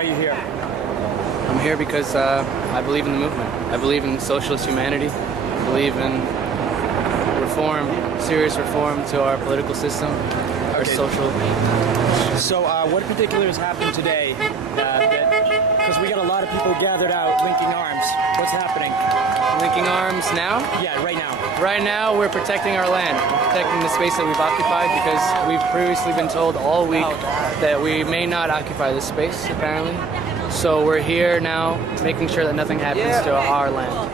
are you here? I'm here because I believe in the movement. I believe in socialist humanity. I believe in reform, serious reform to our political system, our social. So what in particular is happening today? Because we got a lot of people gathered out linking arms. What's happening? Linking arms now? Yeah, right now. Right now, we're protecting our land. We're protecting the space that we've occupied because we've previously been told all week that we may not occupy this space, apparently. So we're here now making sure that nothing happens to our land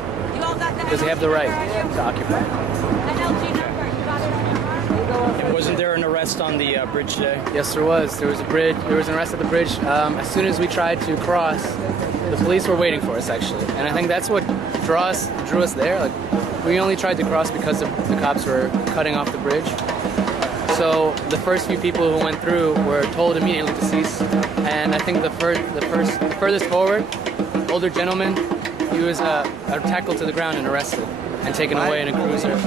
because we have the right to occupy. And wasn't there an arrest on the bridge today? Yes, there was. There was an arrest at the bridge. As soon as we tried to cross, the police were waiting for us, actually. And I think that's what drew us there. Like, we only tried to cross because the cops were cutting off the bridge. So the first few people who went through were told immediately to cease. And I think the furthest forward, older gentleman, he was tackled to the ground and arrested and taken away in a cruiser.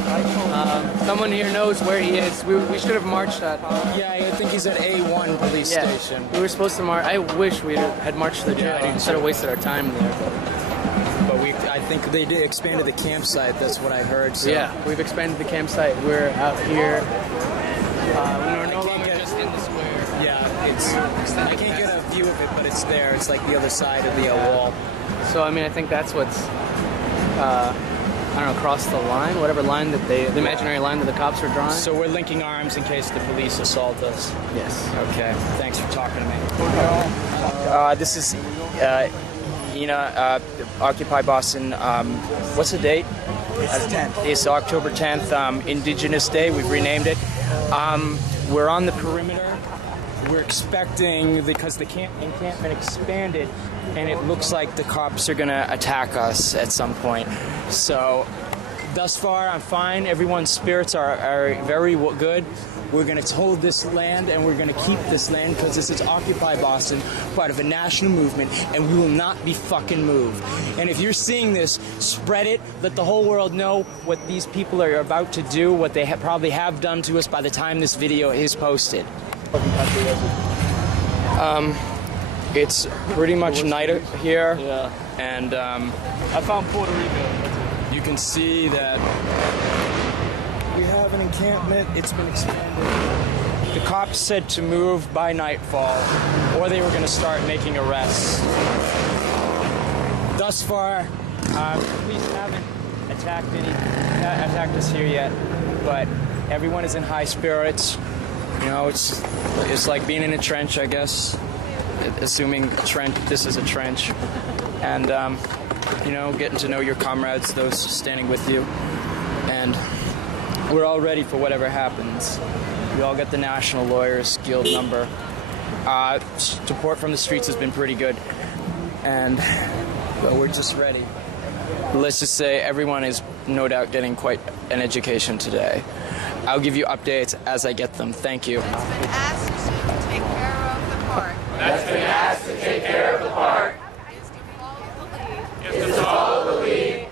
Someone here knows where he is. We should have marched at. Yeah, I think he's at A1 police station. We were supposed to march. I wish we had marched to the jail instead of wasted our time there. But I think they expanded the campsite. That's what I heard. So. Yeah, we've expanded the campsite. We're out here. We're no longer just in the square. Yeah, I can't get a view of it, but it's there. It's like the other side of the wall. So I mean, I think that's what's I don't know, cross the line, whatever line that the imaginary line that the cops are drawing. So we're linking arms in case the police assault us. Yes. Okay. Thanks for talking to me. This is Enaa, Occupy Boston. What's the date? It's the 10th. It's October 10th, Indigenous Day. We've renamed it. We're on the perimeter. We're expecting, because the encampment expanded, and it looks like the cops are going to attack us at some point. So, thus far, I'm fine. Everyone's spirits are very good. We're going to hold this land, and we're going to keep this land because this is Occupy Boston, part of a national movement, and we will not be fucking moved. And if you're seeing this, spread it. Let the whole world know what these people are about to do, what they probably have done to us by the time this video is posted. It's pretty much night here. Yeah. And I found Puerto Rico. You can see that we have an encampment. It's been expanded. the cops said to move by nightfall, or they were going to start making arrests. Thus far, police haven't attacked us here yet, but everyone is in high spirits. You know, it's like being in a trench, I guess, assuming this is a trench, and you know, getting to know your comrades, those standing with you, and we're all ready for whatever happens. We all got the National Lawyers Guild number. Support from the streets has been pretty good, and well, we're just ready. Let's just say everyone is no doubt getting quite an education today. I'll give you updates as I get them. Thank you. That's been asked to take care of the park. That's been asked to take care of the park. Is to follow the lead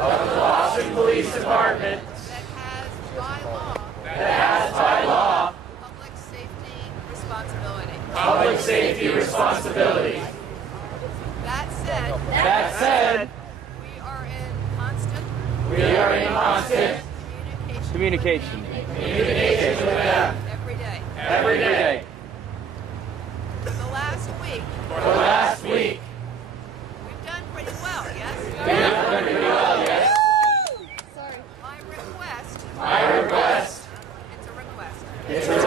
of the Boston Police Department that has by law public safety responsibility. That said, we are in constant Communication. Communication with them every day. For The last week, we've done pretty well, yes? we have done pretty well, yes? Sorry. My request, It's a request. is for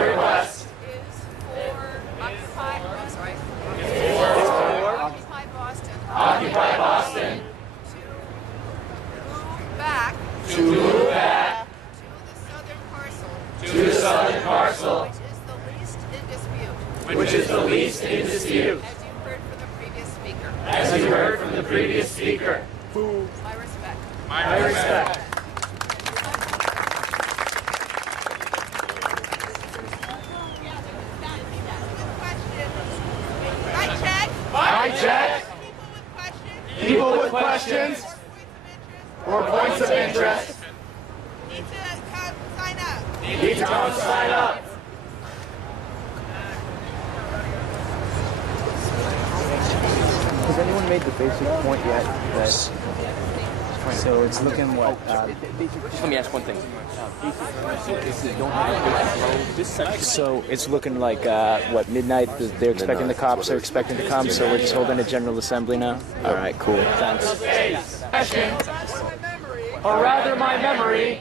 Occupy Boston to move back to the southern parcel, which is the least in dispute. As you heard from the previous speaker. My respect. My respect. I check. People with questions or points of interest Need to sign up. need to come sign up. Has anyone made the basic point yet that? So it's looking what? Just let me ask one thing. So it's looking like what, midnight? They're expecting the cops are expecting to come. So we're just holding a general assembly now. All right, cool. Thanks. Or rather, my memory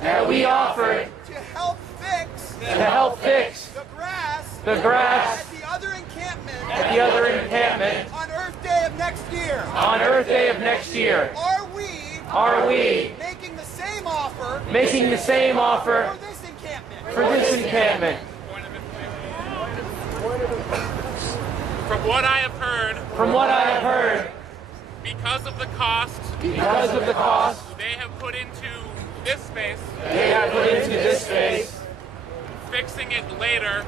That we offered to help fix the grass at the other encampment at the other encampment on Earth Day of next year. on Earth Day of next year. Are we Making the same offer for this encampment? for this encampment? From what I have heard, Because of the cost they have put into this space, fixing it later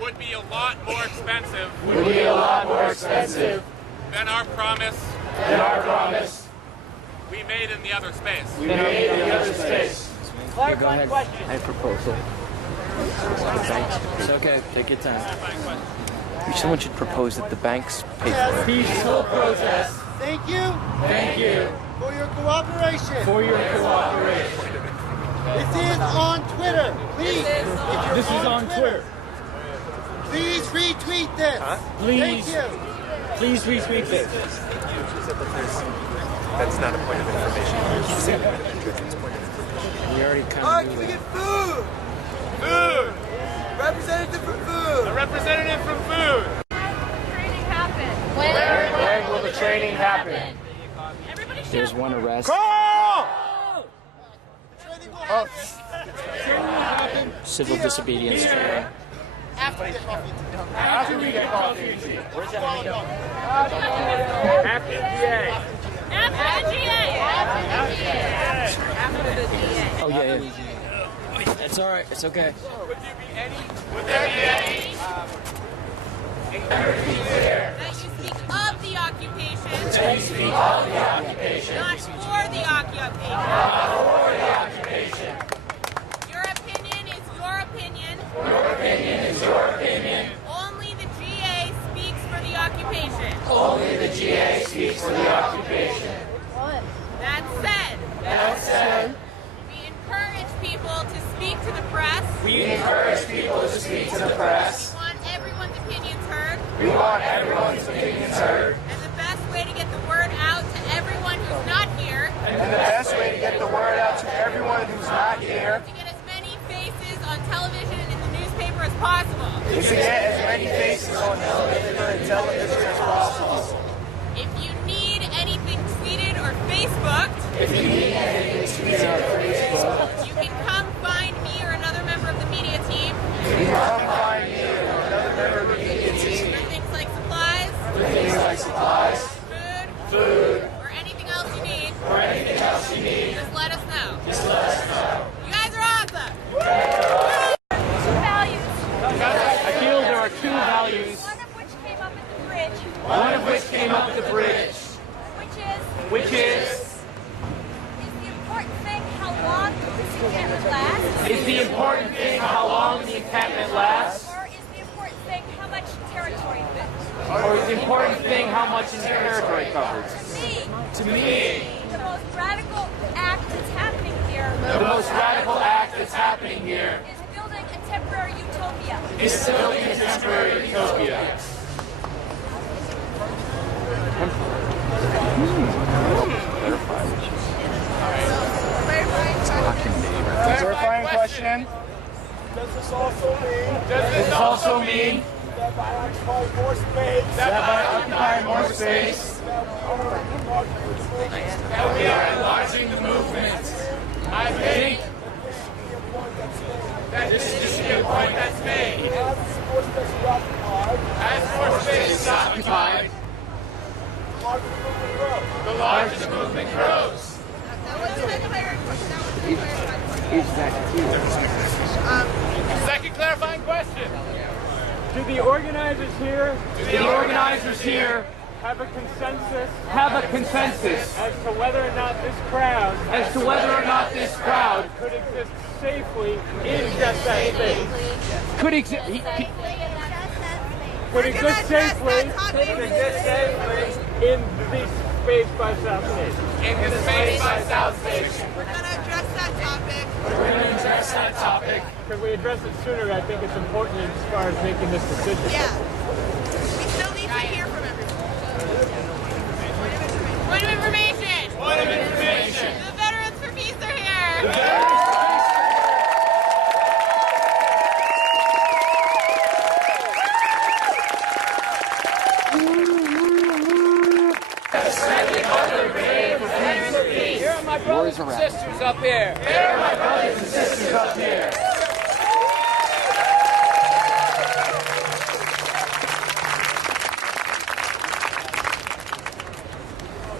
would be a lot more expensive than our promise we made in the other space. Clarifying I have a proposal. It's okay. Take your time. Someone should propose that the banks pay for it. Peaceful protest. Thank you for your cooperation. This is on Twitter. Please, This is on Twitter. please retweet this. Please. Thank you. Please retweet this. That's not a point of information. We already kind Can of we do get it. food? Food! Representative from food. A representative from food! Training happen. When will the training happen? Everybody shout. There's one arrest. Civil disobedience training. After After we get coffee. After the GA. After the GA. Oh yeah. It's all right. It's okay. That you speak of the occupation. Not for the occupation. Your opinion is your opinion. Only the GA speaks for the occupation. That said, we encourage people to speak to the press. We want everyone's opinions heard. And the best way to get the word out to everyone who's not here. To get as many faces on television and in the newspaper as possible. If you need anything tweeted or Facebooked, you can come find me or another member of the media team. For things like supplies, food, or anything else you need. Just let us know. You guys are awesome. Two values. I feel there are two values, One of which came up at the bridge. which is Is the important thing how long this encampment lasts? the important thing how long the encampment lasts, Or is the important thing how much territory it covers? or is the important thing how much in territory covers. To me, the most radical act that's happening here The most radical act that's happening here is building a temporary utopia. is building a temporary utopia. Clarifying question. Does this also mean Does this also mean that by occupying more space, that we are enlarging the movement? I think that this is the point that's made. As more space is occupied, the larger the movement grows. second clarifying question. Do the organizers here The organizers here have a consensus have a consensus as to whether or not this crowd could exist safely in just that space? could exist. Could exist safely in the space by South Station. In the space by South Station. We're going to address that topic. We're going to address that topic. Could we address it sooner? I think it's important as far as making this decision. Yeah. We still need to hear from everyone. Point of information. Point of information. The Veterans for Peace are here. Here are my brothers and sisters up here. Here are my brothers and sisters up here.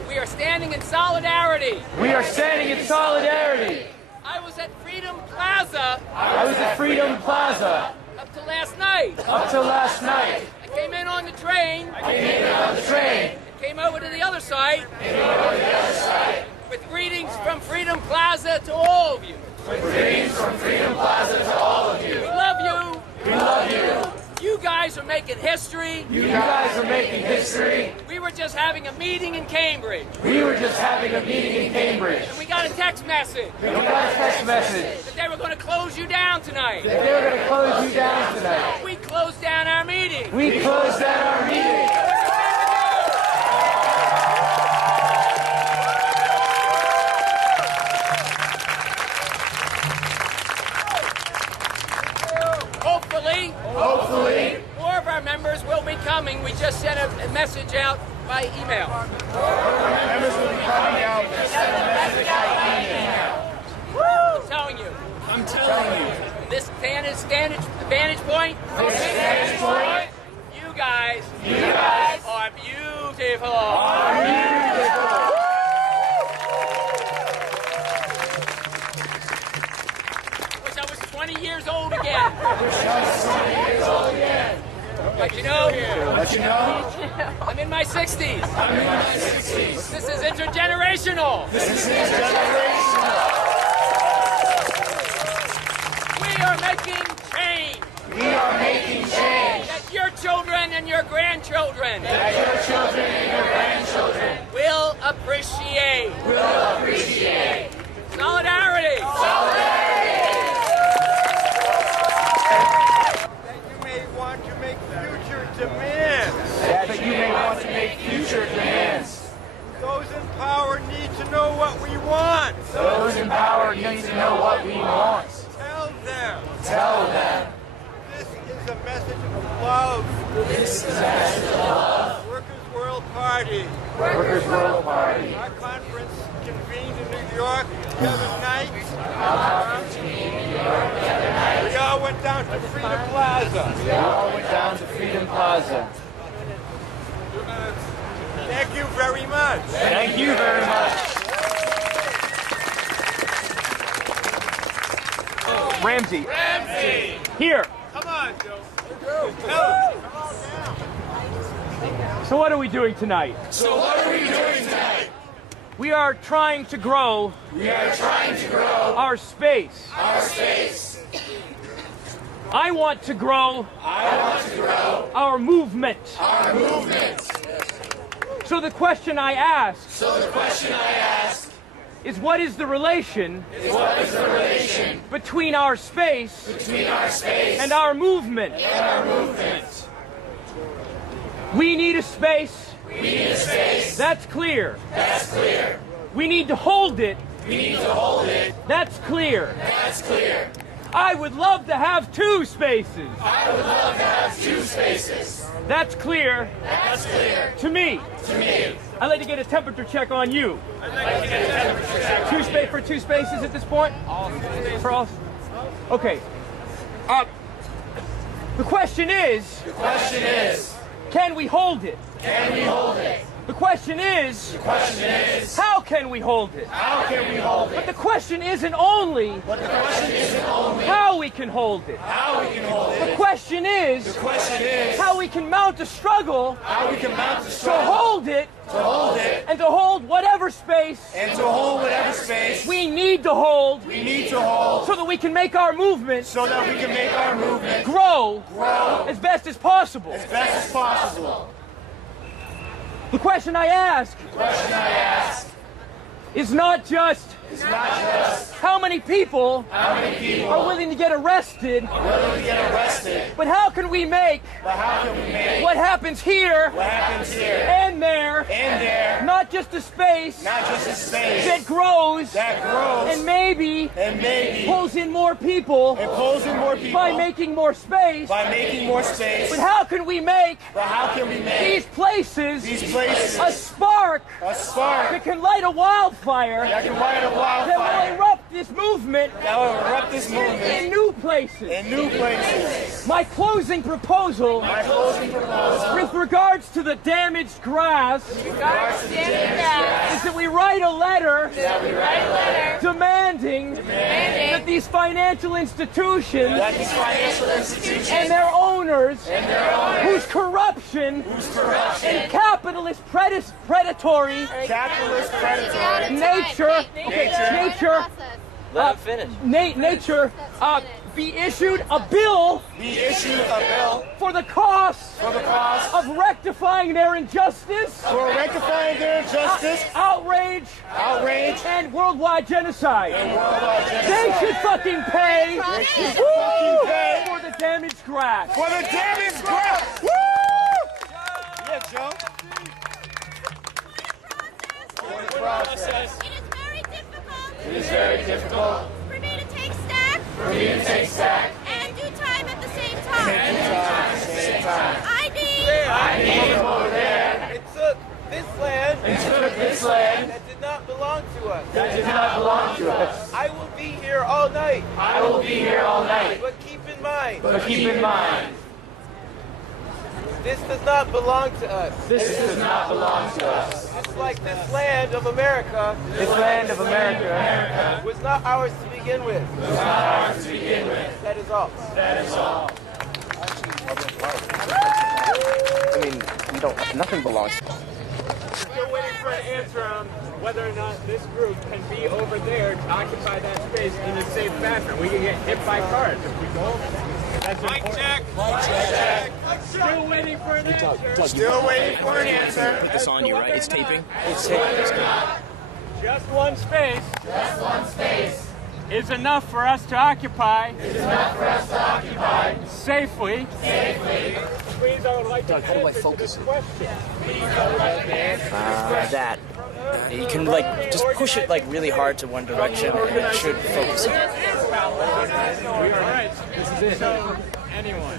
We are standing in solidarity. We are standing in solidarity. I was at Freedom Plaza I was at Freedom Plaza up to last night. up till last night. I came in on the train. Came over to the other side. With greetings from Freedom Plaza to all of you. Greetings from Freedom Plaza to all of you. We love you. We love you. You guys are making history. You guys are making history. We were just having a meeting in Cambridge. We were just having a meeting in Cambridge. And we got a text message We got a text message that they were going to close you down tonight. that they were going to close you down tonight. We closed down our meeting. We closed down our meeting. Hopefully, more of our members will be coming. We just sent a message out by email. Members will be coming out. I'm telling you. I'm telling you. This vantage point. You guys are beautiful. Wish I was 20 years old again. But you know, I'm in my 60s. This is intergenerational. We are making change. That your children and your grandchildren will appreciate. Solidarity. That you may want to make future demands. Those in power need to know what we want. Those in power need to know what we want. Tell them. This is a message of love. Workers' World Party. Our conference convened in New York the other night. We all went down to Freedom Plaza. Thank you very much. Thank you very much. Ramsey. Here. Come on, Joe. So what are we doing tonight? We are trying to grow our space. I want to grow our movement. So the question I ask is what is the relation between our space and our movement? We need a space. That's clear. We need to hold it. That's clear. I would love to have two spaces. That's clear. To me. I'd like to get a temperature check on you. Two spaces at this point? For all? Okay. The question is, can we hold it? The question is, how can we hold it? How can we hold But it? the question isn't only But the question isn't only how we can hold it. how we can hold The it. question is The question is how we can mount a struggle how we can mount the to struggle hold it to hold it and to hold whatever space and to hold whatever space we need to hold we need to hold so that we can make our movement so that we can make our movement grow grow as best as possible. as best as possible. The question I ask is not just how many people are willing to get arrested, Whether we get arrested, but how can we make but how can we make what happens here what happens here and there and there not just a space not just a space that grows that grows and maybe and maybe pulls in more people it pulls in more people by making more space, by making more space. but how can we make But how can we make these places these places a spark a spark that can light a wildfire that can light a that will wildfire erupt this movement that will erupt this movement in new places? in new places? My closing proposal My closing proposal with regards to the damaged grass is that we write a letter demanding that these financial institutions that these financial institutions and their owners whose corruption and capitalist predatory capitalist predatory nature Let him finish. nature be issued a bill be issued a bill for the cost for the cost of rectifying their injustice, for rectifying their injustice, outrage, outrage, and worldwide genocide. worldwide They genocide. should fucking pay fucking pay for the damaged grass. For the damaged grass. Woo! Yeah, Joe. It is very difficult. It is very difficult For me to take stack for me to take stack and do time at the same time. and at the same time. I need Over there, It took this land and took this land that did not belong to us. that did not belong to us. I will be here all night, I will be here all night, but keep in mind, but keep in mind, this does not belong to us. this does not belong to us. Just like this land of America This land of America was not ours to begin with. was not ours to begin with. That is all. That is all. I mean, you don't. Nothing belongs. Still waiting for an answer on whether or not this group can be over there to occupy that space in a safe fashion. We can get hit by cars if we go. That's Mic check. Mic check. Still waiting for an answer. Still waiting for an answer. Put this on you, right? It's taping. Just one space. Is enough for us to occupy. Safely. Please, I would like to how do I focus it? question. That. You can like just push it like really hard to one direction, and it should focus it. All right. This is it. So, anyone.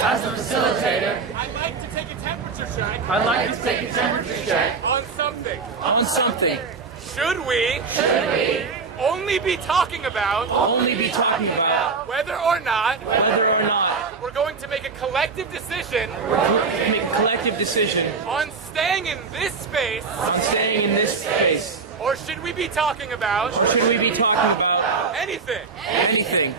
As the facilitator, I'd like to take a temperature check I'd like to take a temperature check on something. on something. Should we only be talking about Only be talking about whether or not whether or not we're going to make a collective decision we make a collective decision on staying in this space, on staying in this space, or should we be talking about or should we be talking about anything? anything?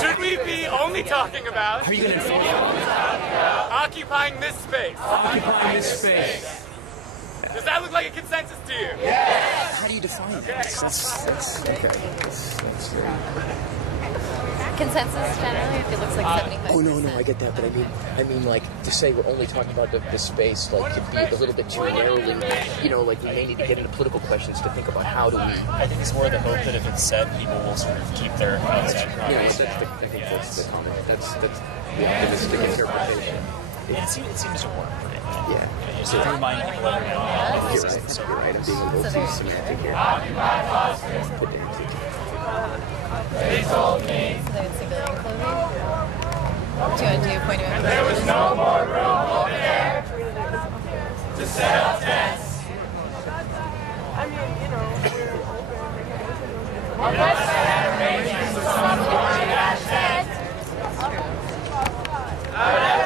Should we be only talking about How are you going to enforce it? occupying this space? Occupying this space. Does that look like a consensus to you? How do you define it? That's okay. Consensus generally, if it looks like 75. Oh no, I get that, but I mean, like to say we're only talking about this space, like could be a little bit too narrowly. You know, like we may need to get into political questions to think about how do we. I think it's more the hope that if it's said, people will sort of keep their mouths shut. You know, I think that's the comment. That's the optimistic interpretation. It seems to work. Yeah. You just have to remind people every now and then. You're right. I'm being a little too semantic here. Put down to They had civilian clothing. Do you want to do a point of emphasis? There was no more room over there to set up tents. I mean, you know, Unless they had arrangements with some foreign tent. I would have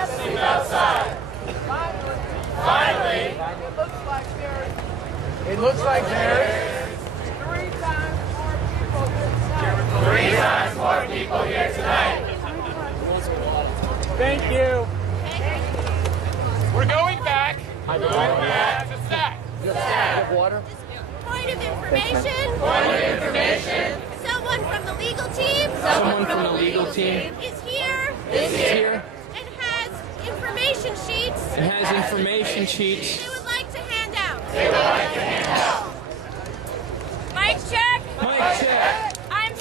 Thank you. We're going back. To stack. Water? Point of information. Someone from the legal team. Someone from the legal team Is here. is here And has information sheets. and has information sheets. They would like to hand out. Mic check. Mic check. I'm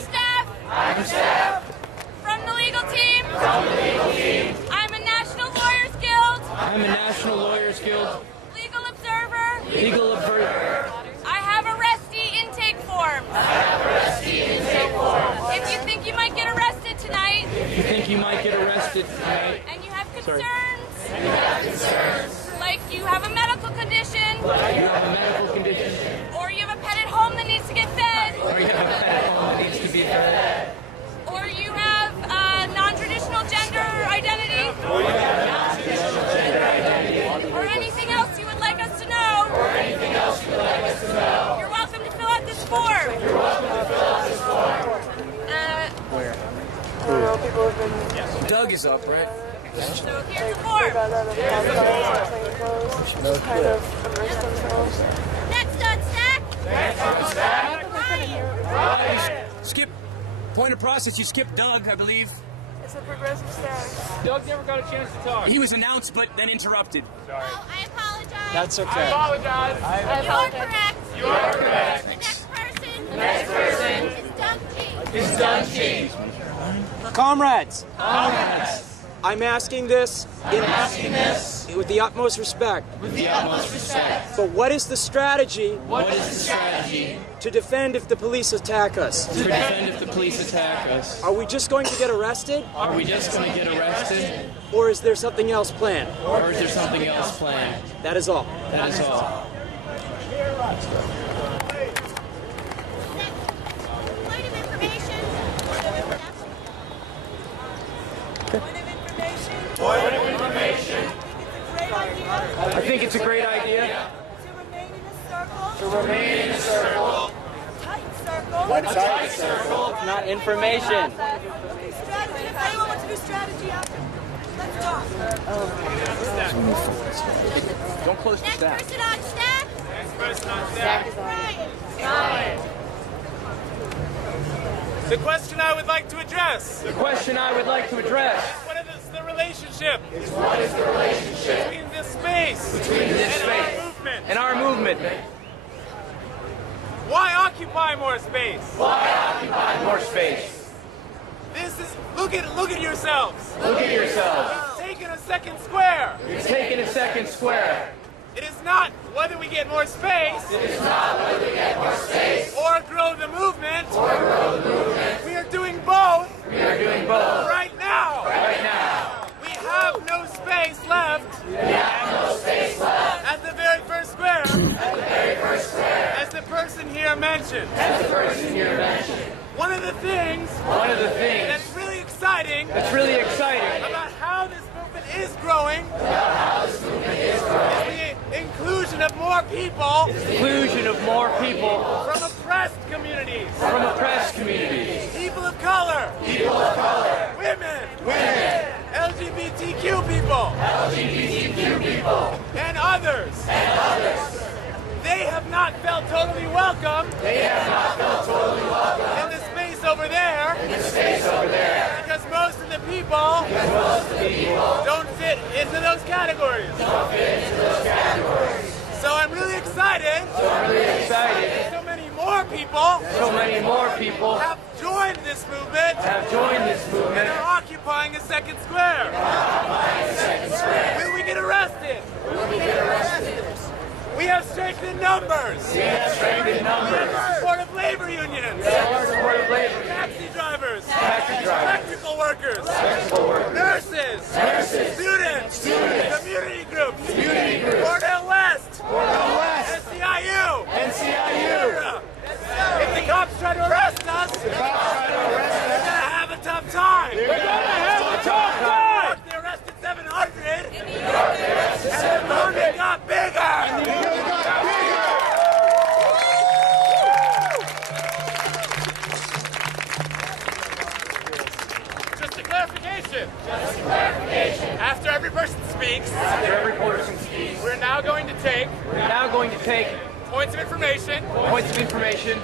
Steph. From the legal team. I'm a National Lawyers Guild. I'm a National Lawyers Guild Legal observer. legal observer. I have arrestee intake forms. If you think you might get arrested tonight, You think you might get arrested tonight? and you have concerns, like you have a medical condition, You have a medical condition, or you have a pet at home that needs to get fed, or you have a pet at home that needs to be fed, or you have a non-traditional gender identity, or anything else you would like us to know, you're welcome to fill out this form. Doug is up, right? So here's the form. Next on stack. Ryan. Skip. Point of process. You skipped Doug, I believe. It's a progressive stack. Doug never got a chance to talk. He was announced, but then interrupted. Oh, I apologize. That's I okay. apologize. You are correct. The next person is Doug G. Comrades, I'm asking this with the utmost respect. But what is the strategy What is the strategy to defend if the police attack us? to defend if the police attack us? Are we just going to get arrested, Are we just going to get arrested, or is there something else planned? or is there something else planned? That is all. That is all. Point of information. Point of information. I think it's a great idea To remain in a circle. Tight circle. Not information. Strategy. If anyone wants to do strategy after, let's talk. Don't close the Next stack. person on stack. Ryan. The question I would like to address. The question I would like to address What is the relationship between this space this and our space movement? and our movement. Why occupy more space? More space. This is look at yourselves. Look at yourselves. It's taken a second square. It's taken a second square. It is not whether we get more space. Or grow the movement. We are doing both. Right now. We have no space left. At the very first square. As the person here mentioned. One of the things that's really exciting about how this movement is growing is the inclusion of more people Inclusion of more people from oppressed communities, from oppressed communities. people of color, women, LGBTQ people, and others. They have not felt totally welcome in the space over there because most of the people don't fit into those categories. So I'm really excited. So many more people have joined this movement and are occupying a second square. Will we get arrested? We have strengthened numbers. We have support of labor unions. Taxi drivers. Electrical workers. Nurses. Students. Community groups. Cornell West. NCIU. If the cops try to arrest us, they're gonna have a tough time. They arrested 700. And the movement got bigger. clarification. After every person speaks, we're now going to take points of information.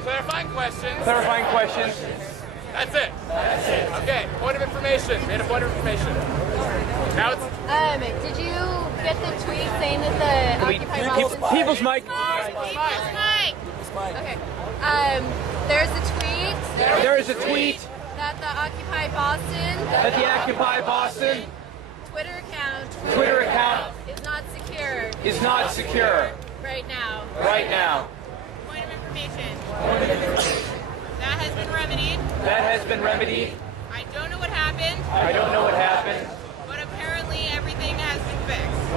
Clarifying questions. That's it. Okay, point of information. Made a point of information. Now it's... Did you get the tweet saying that the Occupy Boston... People's mic. Okay. There's a tweet. There is a tweet That the Occupy Boston Twitter account is not secure right now. Point of information. That has been remedied. I don't know what happened. But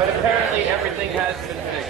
apparently everything has been fixed.